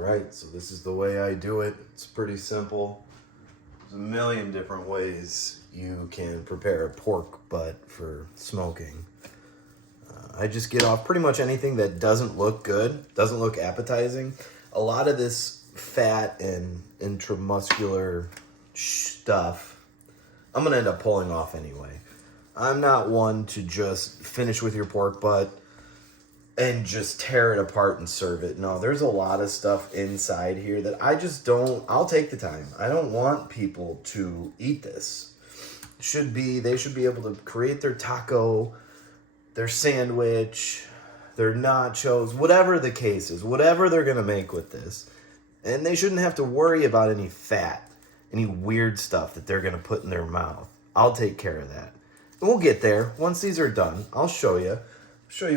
Alright, so this is the way I do it. It's pretty simple. There's a million different ways you can prepare a pork butt for smoking. I just get off pretty much anything that doesn't look good, doesn't look appetizing. A lot of this fat and intramuscular stuff, I'm going to end up pulling off anyway. I'm not one to just finish with your pork butt and just tear it apart and serve it. No, there's a lot of stuff inside here that I just don't, I'll take the time. I don't want people to eat this. They should be able to create their taco, their sandwich, their nachos, whatever the case is, whatever they're going to make with this. And they shouldn't have to worry about any fat, any weird stuff that they're going to put in their mouth. I'll take care of that. And we'll get there. Once these are done, I'll show you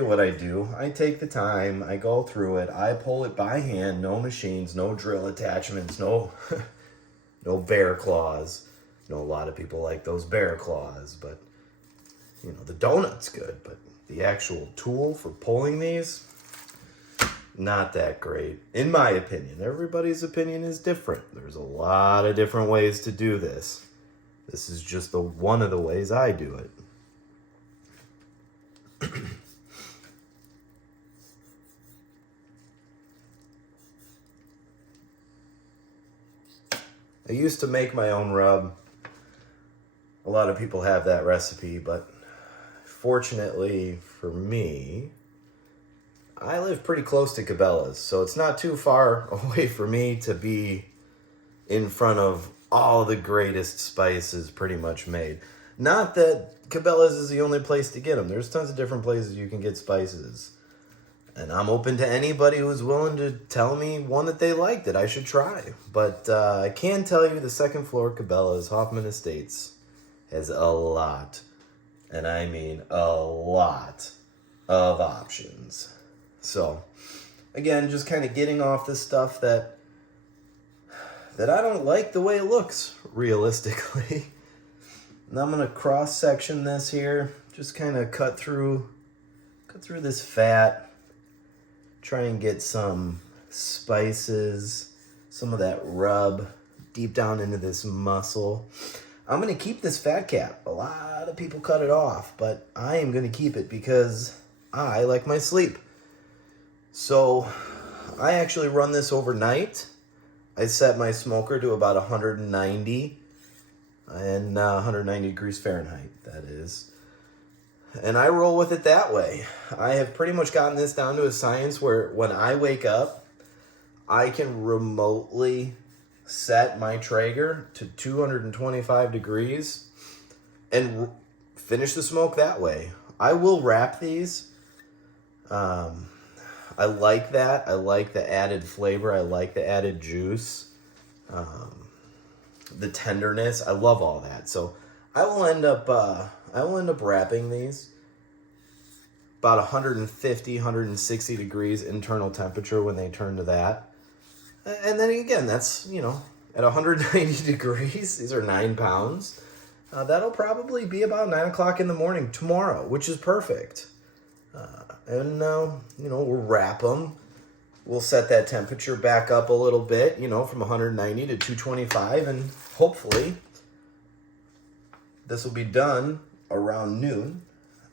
what I do. I take the time, I go through it, I pull it by hand, no machines, no drill attachments, no bear claws. You know, a lot of people like those bear claws, but you know, the donut's good, but the actual tool for pulling these, not that great, in my opinion. Everybody's opinion is different. There's a lot of different ways to do this. This is just one of the ways I do it. I used to make my own rub. A lot of people have that recipe, but fortunately for me, I live pretty close to Cabela's, so it's not too far away for me to be in front of all the greatest spices pretty much made. Not that Cabela's is the only place to get them. There's tons of different places you can get spices. And I'm open to anybody who's willing to tell me one that they like that I should try. But I can tell you the second floor Cabela's, Hoffman Estates, has a lot, and I mean a lot, of options. So, again, just kind of getting off the stuff that I don't like the way it looks, realistically. And I'm going to cross-section this here, just kind of cut through this fat. Try and get some spices, some of that rub deep down into this muscle. I'm going to keep this fat cap. A lot of people cut it off, but I am going to keep it because I like my sleep. So I actually run this overnight. I set my smoker to about 190 and 190 degrees Fahrenheit, that is. And I roll with it that way. I have pretty much gotten this down to a science where when I wake up, I can remotely set my Traeger to 225 degrees and finish the smoke that way. I will wrap these. I like that. I like the added flavor. I like the added juice. The tenderness. I love all that. So I will end up wrapping these about 150, 160 degrees internal temperature when they turn to that. And then again, that's, you know, at 190 degrees, these are 9 pounds. That'll probably be about 9 o'clock in the morning tomorrow, which is perfect. And you know, we'll wrap them. We'll set that temperature back up a little bit, you know, from 190 to 225, and hopefully this will be done around noon,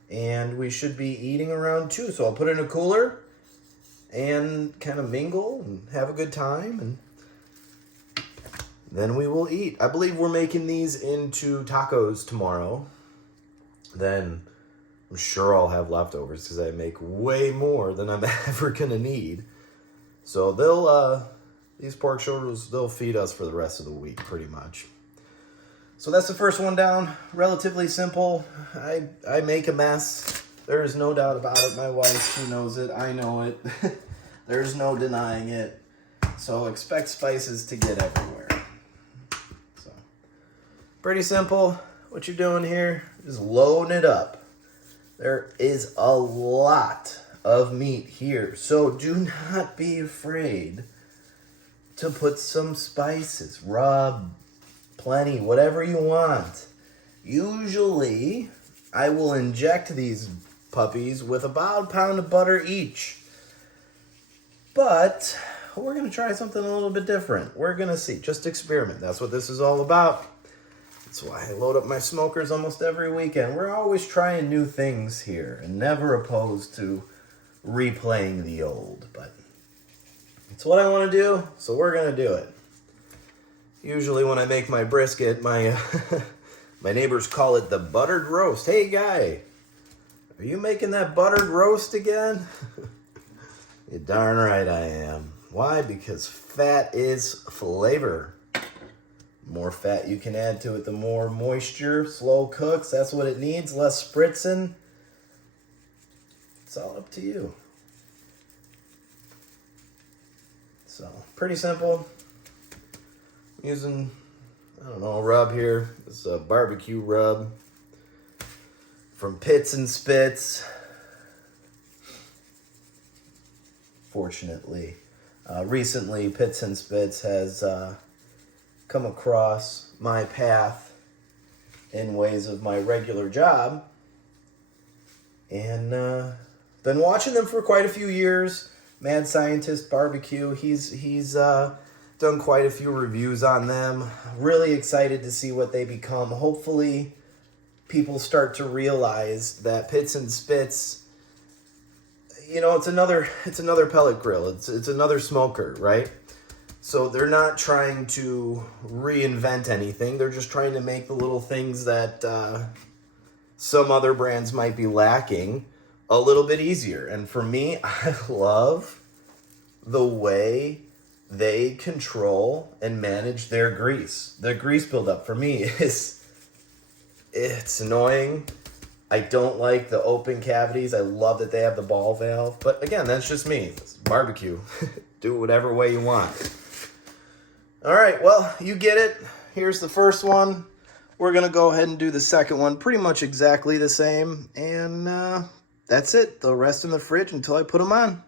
and we should be eating around 2. So I'll put it in a cooler and kind of mingle and have a good time, and then we will eat. I believe we're making these into tacos tomorrow. Then I'm sure I'll have leftovers because I make way more than I'm ever going to need. So these pork shoulders, they'll feed us for the rest of the week pretty much. So that's the first one down. Relatively simple. I make a mess. There's no doubt about it. My wife, she knows it. I know it. There's no denying it. So expect spices to get everywhere. So pretty simple. What you're doing here is loading it up. There is a lot of meat here. So do not be afraid to put some spices, rub, plenty, whatever you want. Usually, I will inject these puppies with about a pound of butter each. But we're going to try something a little bit different. We're going to see, just experiment. That's what this is all about. That's why I load up my smokers almost every weekend. We're always trying new things here and never opposed to replaying the old. But it's what I want to do, so we're going to do it. Usually when I make my brisket, my my neighbors call it the buttered roast. Hey, guy, are you making that buttered roast again? You're darn right I am. Why? Because fat is flavor. The more fat you can add to it, the more moisture, slow cooks. That's what it needs. Less spritzing. It's all up to you. So, pretty simple. I'm using, I don't know, a rub here. This is a barbecue rub from Pits and Spits. Fortunately, recently Pits and Spits has come across my path in ways of my regular job, and been watching them for quite a few years. Mad Scientist Barbecue, he's done quite a few reviews on them. Really excited to see what they become. Hopefully people start to realize that Pits and Spits, you know, it's another pellet grill. It's another smoker, right? So they're not trying to reinvent anything. They're just trying to make the little things that some other brands might be lacking a little bit easier. And for me, I love the way they control and manage their grease. The grease buildup for me it's annoying. I don't like the open cavities. I love that they have the ball valve. But again, that's just me. It's barbecue. Do it whatever way you want. All right, well, you get it. Here's the first one. We're going to go ahead and do the second one. Pretty much exactly the same. And that's it. They'll rest in the fridge until I put them on.